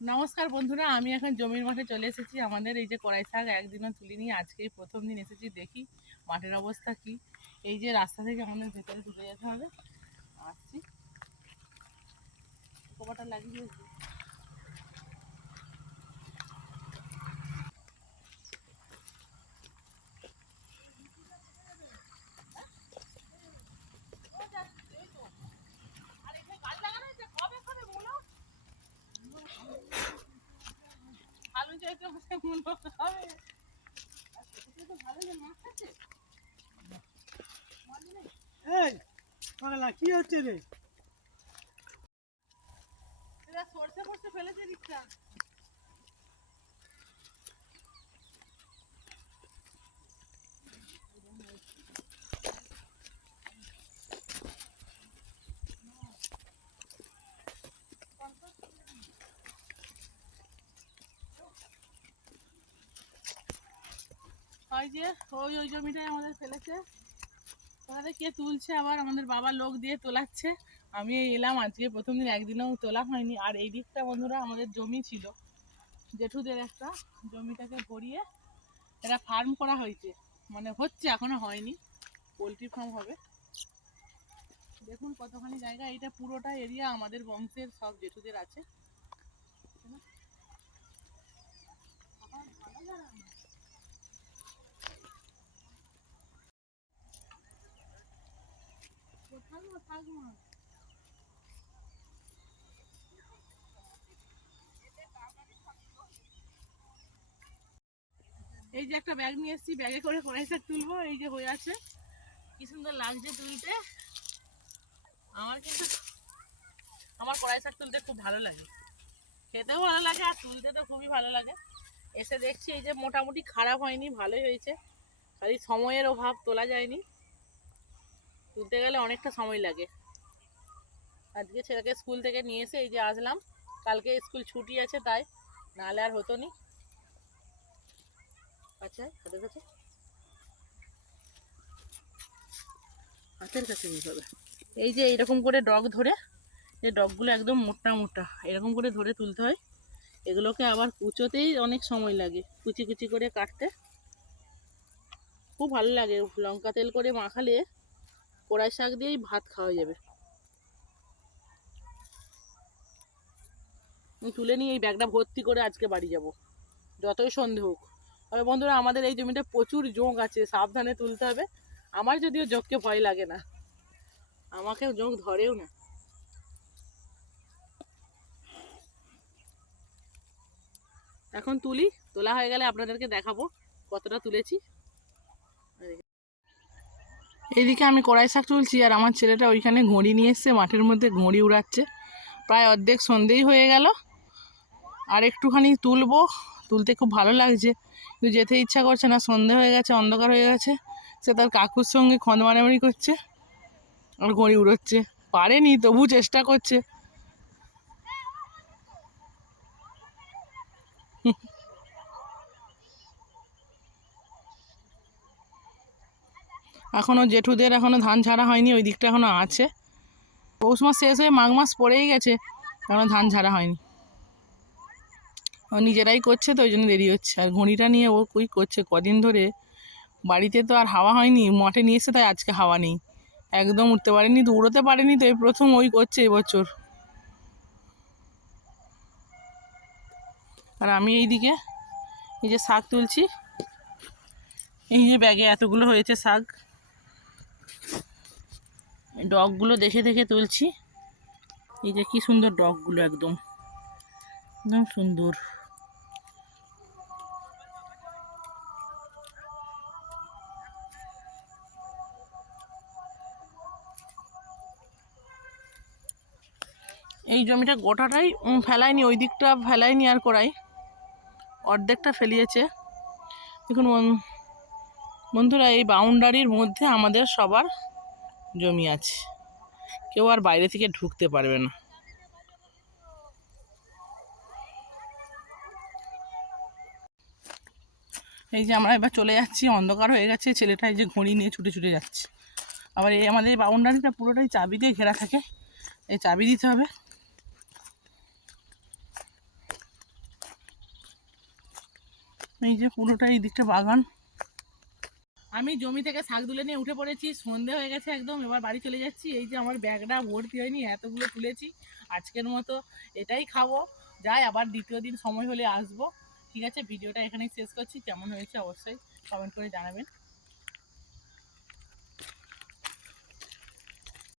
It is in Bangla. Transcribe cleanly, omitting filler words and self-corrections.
নমস্কার বন্ধুরা, আমি এখন জমির মাঠে চলে এসেছি। আমাদের এই যে কড়াই শাক একদিনও তুলিনি, আজকেই প্রথম দিন এসেছি। দেখি মাঠের অবস্থা কি। এই যে রাস্তা থেকে আমাদের ভেতরে ঢুকে যেতে হবে। আসছি, কপাটা লাগিয়ে আলু চাইতে মনে হবে। এই পাগলা কি হচ্ছে রে? সরষে ফরষে ফেলেছে রিক্সা। ওই যে ওই জমিটাই আমাদের ফেলেছে। ওখানে কে তুলছে, আবার আমাদের বাবার লোক দিয়ে তোলাচ্ছে। আমি এলাম আজকে প্রথম দিন, একদিনও তোলা হয়নি। আর এই দিকটা বন্ধুরা আমাদের জমি ছিল জেঠুদের, একটা জমিটাকে ভরিয়ে এটা ফার্ম করা হয়েছে, মানে হচ্ছে, এখনো হয়নি, পোলট্রি ফার্ম হবে। দেখুন কতখানি জায়গা, এটা পুরোটা এরিয়া আমাদের বংশের সব জেঠুদের আছে। এই যে একটা ব্যাগ নিয়ে এসেছি, ব্যাগে করে কড়াই শাক তুলবো। এই যে হয়ে আছে, কি সুন্দর লাগছে তুলতে। আমার কড়াই শাক তুলতে খুব ভালো লাগে, খেতেও ভালো লাগে আর তুলতে তো খুবই ভালো লাগে। এসে দেখছি এই যে মোটামুটি খারাপ হয়নি, ভালোই হয়েছে। খালি সময়ের অভাব, তোলা যায়নি। তুলতে গেলে অনেকটা সময় লাগে। আজকে ছেলেকে স্কুল থেকে নিয়ে এসে এই যে আসলাম। কালকে স্কুল ছুটি আছে, তাই নাহলে আর হতো নি। আচ্ছা, হাতের কাছে হাতের কাছে নিতে হবে। এই যে এরকম করে ডগ ধরে, এই ডগগুলো একদম মোটা মোটা এরকম করে ধরে তুলতে হয়। এগুলোকে আবার কুচোতেই অনেক সময় লাগে, কুচি কুচি করে কাটতে। খুব ভালো লাগে, লঙ্কা তেল করে মাখালে কড়াই শাক দিয়েই ভাত খাওয়া যাবে। আমি তুলে নিয়ে এই ব্যাগটা ভর্তি করে আজকে বাড়ি যাব, যতই সন্ধে হোক। তবে বন্ধুরা, আমাদের এই জমিটা প্রচুর জোঁক আছে, সাবধানে তুলতে হবে। আমার যদিও জোঁককে ভয় লাগে না, আমাকে জোঁক ধরেও না। এখন তুলি, তোলা হয়ে গেলে আপনাদেরকে দেখাবো কতটা তুলেছি। এইদিকে আমি কড়াই শাক তুলছি, আর আমার ছেলেটা ওইখানে ঘড়ি নিয়ে এসছে, মাঠের মধ্যে ঘড়ি উড়াচ্ছে। প্রায় অর্ধেক সন্ধেই হয়ে গেল, আর একটুখানি তুলবো। তুলতে খুব ভালো লাগছে, কিন্তু যেতে ইচ্ছা করছে না, সন্ধে হয়ে গেছে, অন্ধকার হয়ে গেছে। সে তার কাকুর সঙ্গে খন্দ মারামারি করছে আর ঘড়ি উড়োচ্ছে। পারেনি, তবু চেষ্টা করছে। এখনও জেঠুদের এখনও ধান ঝাড়া হয়নি, ওই দিকটা এখনও আছে। পৌষ মাস শেষ হয়ে মাঘ মাস পড়েই গেছে, এখনও ধান ঝাড়া হয়নি। ও নিজেরাই করছে, তো ওই জন্য দেরি হচ্ছে। আর ঘড়িটা নিয়ে ও কই করছে কদিন ধরে। বাড়িতে তো আর হাওয়া হয়নি, মাঠে নিয়ে এসে, তাই আজকে হাওয়া নেই, একদম উঠতে পারেনি, তো উড়োতে পারেনি, তো এই প্রথম ওই করছে এবছর। আর আমি এইদিকে এই যে শাক তুলছি, এই যে ব্যাগে এতগুলো হয়েছে শাক, ডগগুলো দেখে দেখে তুলছি। এই যে কি সুন্দর ডগগুলো, একদম একদম সুন্দর। এই জমিটা গোটাটাই ফেলায়নি, ওই দিকটা ফেলায়নি আর করাই, অর্ধেকটা ফেলিয়েছে। দেখুন বন্ধুরা, এই বাউন্ডারির মধ্যে আমাদের সবার জমি আছে, কেউ আর বাইরে থেকে ঢুকতে পারবে না। এই যে আমরা এবার চলে যাচ্ছি, অন্ধকার হয়ে গেছে। ছেলেটা এই যে ঘড়ি নিয়ে ছুটে ছুটে যাচ্ছে। আবার এই আমাদের এই বাউন্ডারিটা পুরোটাই চাবি দিয়ে ঘেরা থাকে, এই চাবি দিতে হবে। এই যে পুরোটা এই দিকটা বাগান। আমি জমি থেকে শাক তুলে নিয়ে উঠে পড়েছি, সন্ধে হয়ে গেছে একদম, এবার বাড়ি চলে যাচ্ছি। এই যে আমার ব্যাগটা ভর্তি হয়নি, এতগুলো তুলেছি। আজকের মতো এটাই খাবো, যাই আবার দ্বিতীয় দিন সময় হলে আসবো। ঠিক আছে, ভিডিওটা এখানেই শেষ করছি। কেমন হয়েছে অবশ্যই কমেন্ট করে জানাবেন।